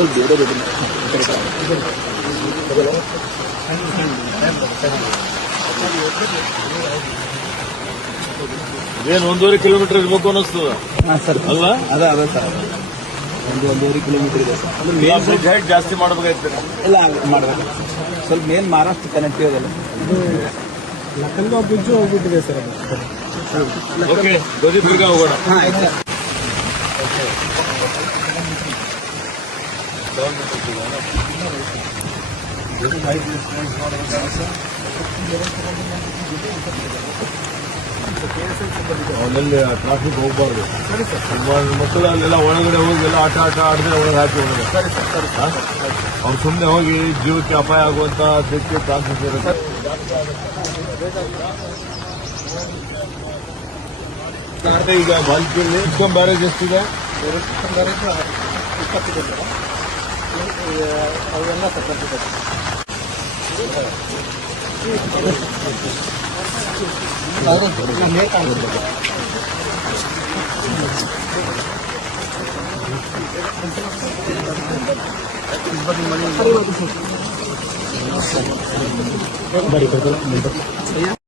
ಸ್ವಲ್ಪ ಬೇರೆ ಏನು 1.5 ಕಿಲೋಮೀಟರ್ ಇರ್ಬೇಕು ಅನ್ನಿಸ್ತದ ಅಲ್ಲ? ಅದ ಸರ್ 1.5 ಕಿಲೋಮೀಟರ್ ಇದೆ ಸರ್. ಹೈಟ್ ಜಾಸ್ತಿ ಮಾಡಬೇಕಾಯ್ತು. ಎಲ್ಲ ಮಾಡಬೇಕು ಸ್ವಲ್ಪ ಮೇನ್ ಮಹಾರಾಷ್ಟ್ರ ಕನೆಕ್ಟಿವ್ ಅದಲ್ಲ. ಲಕ್ಕಲ್ಗಾಂವ್ ಬ್ರಿಡ್ಜು ಹೋಗ್ಬಿಟ್ಟಿದೆ ಸರ್ ಅದು. ಓಕೆ, ಗೋಧಿದುರ್ಗ ಹೋಗೋಣ. ಹಾಂ ಆಯ್ತು ಸರ್. ಅವನಲ್ಲಿ ಟ್ರಾಫಿಕ್ ಹೋಗ್ಬಾರ್ದು. ಮಕ್ಕಳು ಅಲ್ಲೆಲ್ಲ ಒಳಗಡೆ ಹೋಗಿ ಎಲ್ಲ ಆಟ ಆಡಿದ್ರೆ ಒಳಗೆ ಹಾಕಿ ಒಳಗೆ ಅವ್ರು ಸುಮ್ಮನೆ ಹೋಗಿ ಜೀವಕ್ಕೆ ಅಪಾಯ ಆಗುವಂತ ಚಾನ್ಸಸ್ ಇರುತ್ತೆ. ಈಗ ಬಾಲ್ಕಿಯಲ್ಲಿ ಇಸ್ಕಾಂ ಬ್ಯಾರೇಜ್ ಎಷ್ಟಿದೆ? ಅವೆಲ್ಲ ಸಪೋರ್ಟ್ ಬರೀ